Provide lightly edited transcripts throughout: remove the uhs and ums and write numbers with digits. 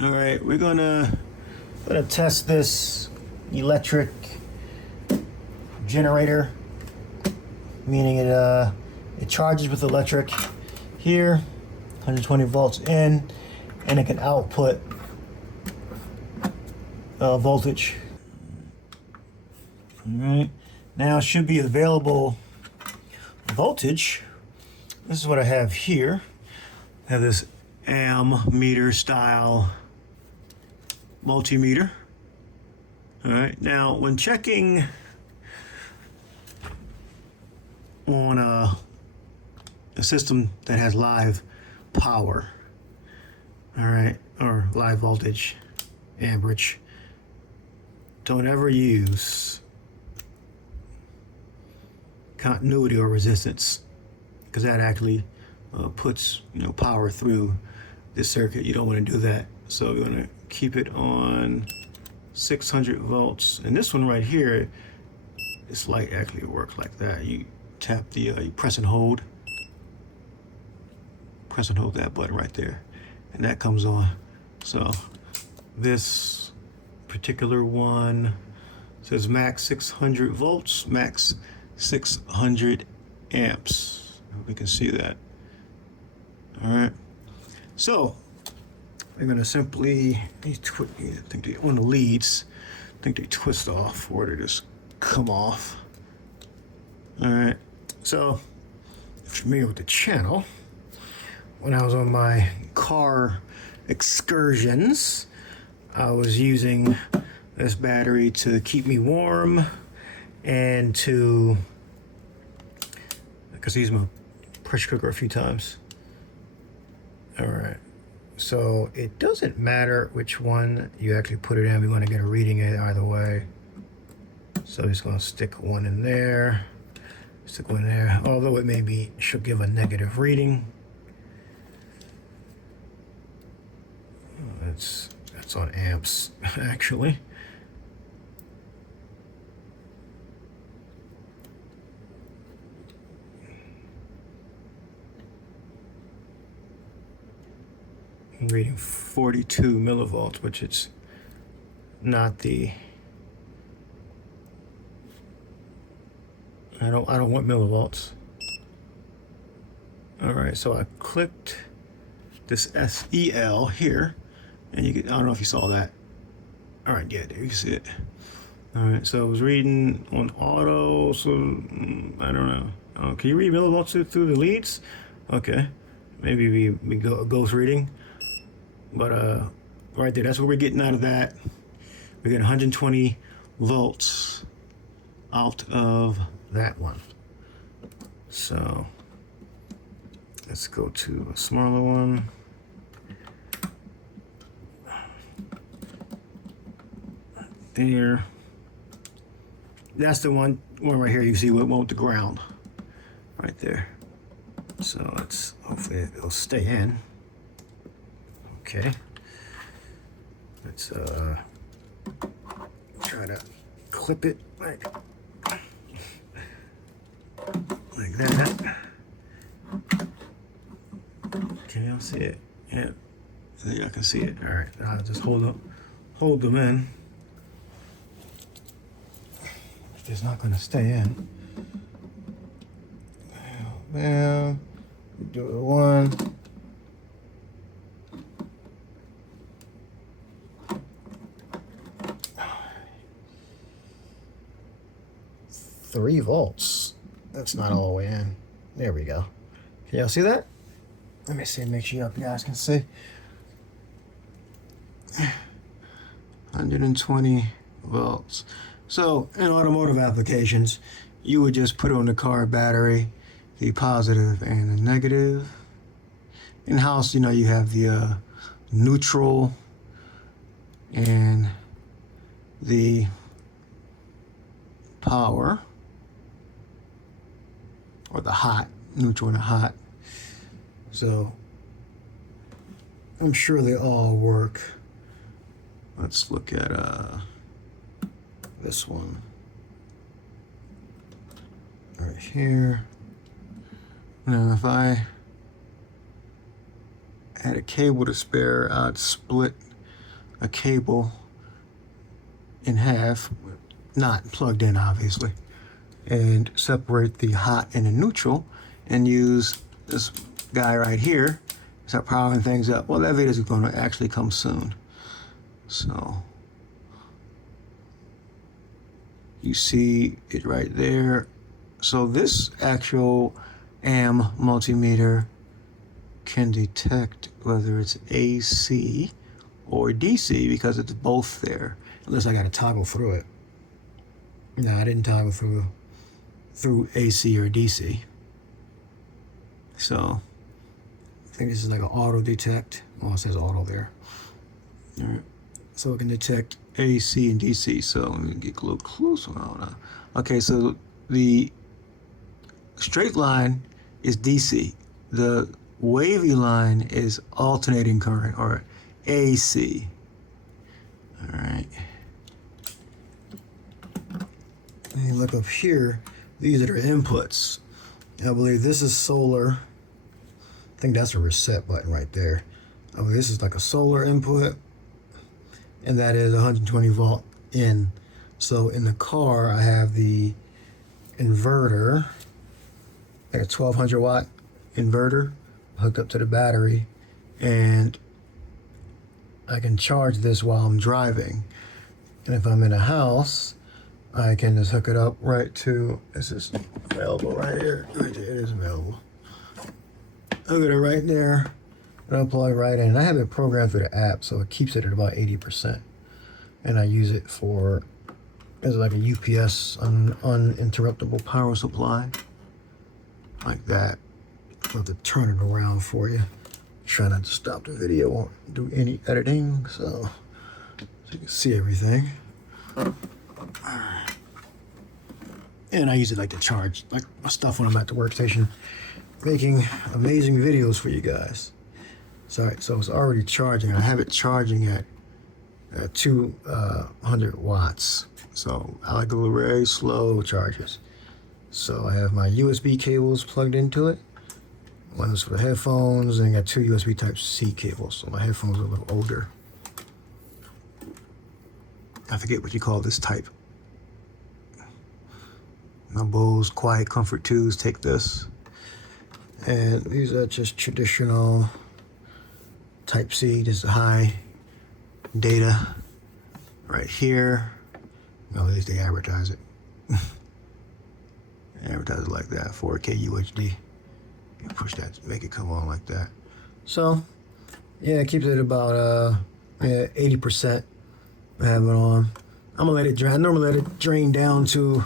All right, we're gonna test this electric generator, meaning it charges with electric here, 120 volts in, and it can output voltage. All right, now it should be available voltage. This is what I have here. I have this ammeter style multimeter. All right, now when checking on a system that has live power, all right, or live voltage, amperage, don't ever use continuity or resistance, because that actually puts power through this circuit. You don't want to do that. So we're going to keep it on 600 volts. And this one right here, this light actually works like that. You tap the, you press and hold that button right there, and that comes on. So this particular one says max 600 volts, max 600 amps. We can see that. All right. So I'm going to simply, I think on the leads, I think they twist off or they just come off. All right. So if you're familiar with the channel, when I was on my car excursions, I was using this battery to keep me warm and to, because I used my pressure cooker a few times. All right. So it doesn't matter which one you actually put it in. We want to get a reading either way. So I'm just going to stick one in there, stick one in there, although it maybe should give a negative reading. That's on amps, actually. I'm reading 42 millivolts, which it's not the. I don't want millivolts. All right, so I clicked this SEL here, and you can, I don't know if you saw that. All right, yeah, there you see it. All right, so I was reading on auto, so I don't know. Can you read millivolts through the leads? Okay, maybe we go ghost reading. But right there, that's what we're getting out of that. We're getting 120 volts out of that one. So let's go to a smaller one. There. That's the one right here. You see what went with the ground right there. So let's hopefully it'll stay in. Okay, let's try to clip it like that. Can y'all see it? Yeah, I think I can see it. All right, I'll just hold them in. If it's not going to stay in, well, do it one. 3 volts. That's not all the way in. There we go. Can y'all see that? Let me see, make sure you guys can see. 120 volts. So in automotive applications, you would just put on the car battery the positive and the negative. In-house, you have the neutral and the power, or the hot, neutral and the hot. So I'm sure they all work. Let's look at this one right here. Now if I had a cable to spare, I'd split a cable in half, not plugged in obviously, and separate the hot and the neutral, and use this guy right here, start powering things up. Well, that video is going to actually come soon. So you see it right there. So this actual AM multimeter can detect whether it's AC or DC because it's both there. Unless I got to toggle through it. No, I didn't toggle through AC or DC. So I think this is like an auto detect. Oh, it says auto there. All right. So it can detect AC and DC. So let me get a little closer. Okay, so the straight line is DC. The wavy line is alternating current, or AC. All right. And you look up here, these are their inputs. I believe this is solar. I think that's a reset button right there. I believe this is like a solar input, and that is 120 volt in. So in the car, I have the inverter, like a 1200 watt inverter hooked up to the battery, and I can charge this while I'm driving. And if I'm in a house, I can just hook it up right to, this is available right here. Right there, it is available. Hook it right there, and I'll plug right in. I have it programmed through the app, so it keeps it at about 80%. And I use it for, as like a UPS, uninterruptible power supply. Like that. I'll have to turn it around for you. Try not to stop the video, won't do any editing, so you can see everything. And I use it like to charge like my stuff when I'm at the workstation, making amazing videos for you guys. So it's already charging. I have it charging at 200 watts. So I like the very slow charges. So I have my USB cables plugged into it. One is for the headphones, and I got two USB Type-C cables. So my headphones are a little older. I forget what you call this type. My Bose Quiet Comfort 2s take this. And these are just traditional Type-C, just high data right here. No, at least they advertise it. They advertise it like that, 4K UHD. You push that, make it come on like that. So, yeah, it keeps it about 80%. I have it on. I'm gonna let it drain. I normally let it drain down to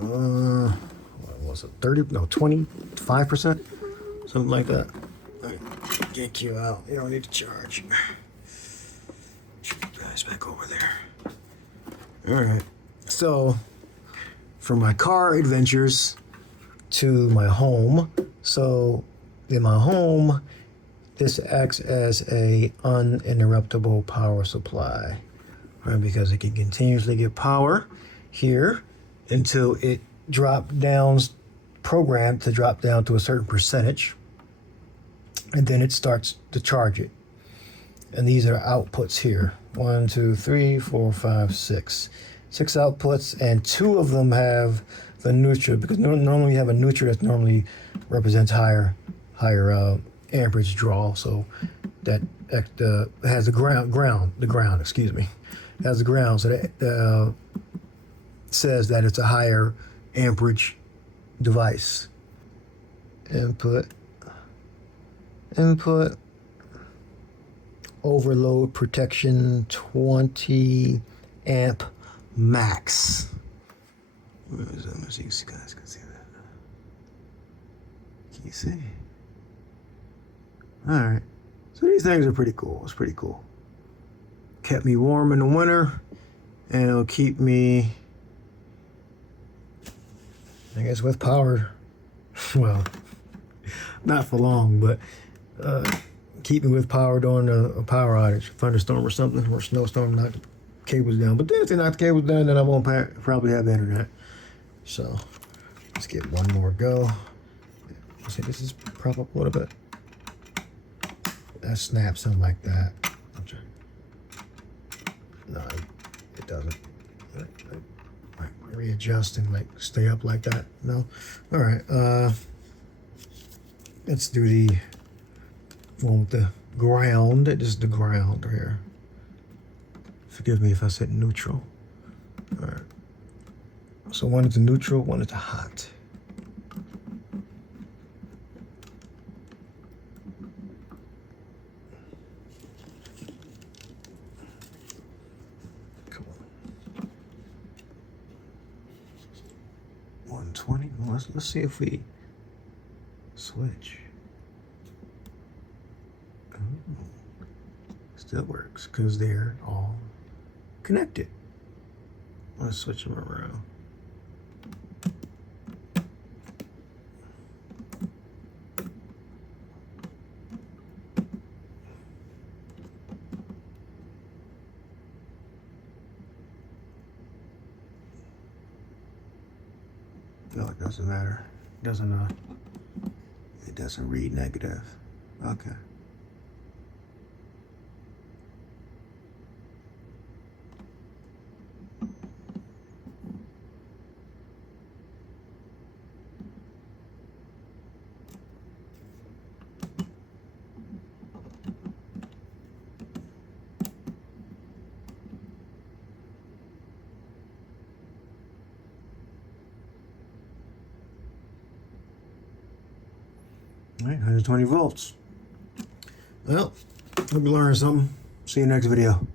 what was it, 30? No, 25%, something like that. Get you out. You don't need to charge. Get you guys back over there. All right. So, from my car adventures to my home. So, in my home, this acts as a uninterruptible power supply, right? Because it can continuously get power here until it programmed to drop down to a certain percentage, and then it starts to charge it. And these are outputs here. 1, 2, 3, 4, 5, 6. 6 outputs, and 2 of them have the neutral, because normally you have a neutral that normally represents higher amperage draw. So that has the ground, excuse me, has the ground. So that says that it's a higher amperage device. Input, overload protection, 20 amp max. Where is that? Let me see if you guys can see that. Can you see? All right. So these things are pretty cool. It's pretty cool. Kept me warm in the winter, and it'll keep me, I guess, with power. Well, not for long, but keep me with power during a power outage, thunderstorm or something, or snowstorm, knock the cables down. But then if they knock the cables down, then I won't probably have internet. So let's get one more go. Let's see, this is prop up a little bit. That snaps, something like that. it doesn't. Right, readjust and like stay up like that. No? Alright, let's do the one with the ground. This is the ground here. Forgive me if I said neutral. Alright. So one is the neutral, one is the hot. Come on. 120. Well, let's see if we switch. Oh, still works because they're all connected. Let's switch them around. No, it doesn't matter. It doesn't read negative. Okay. All right, 120 volts. Well, hope you learned something. See you next video.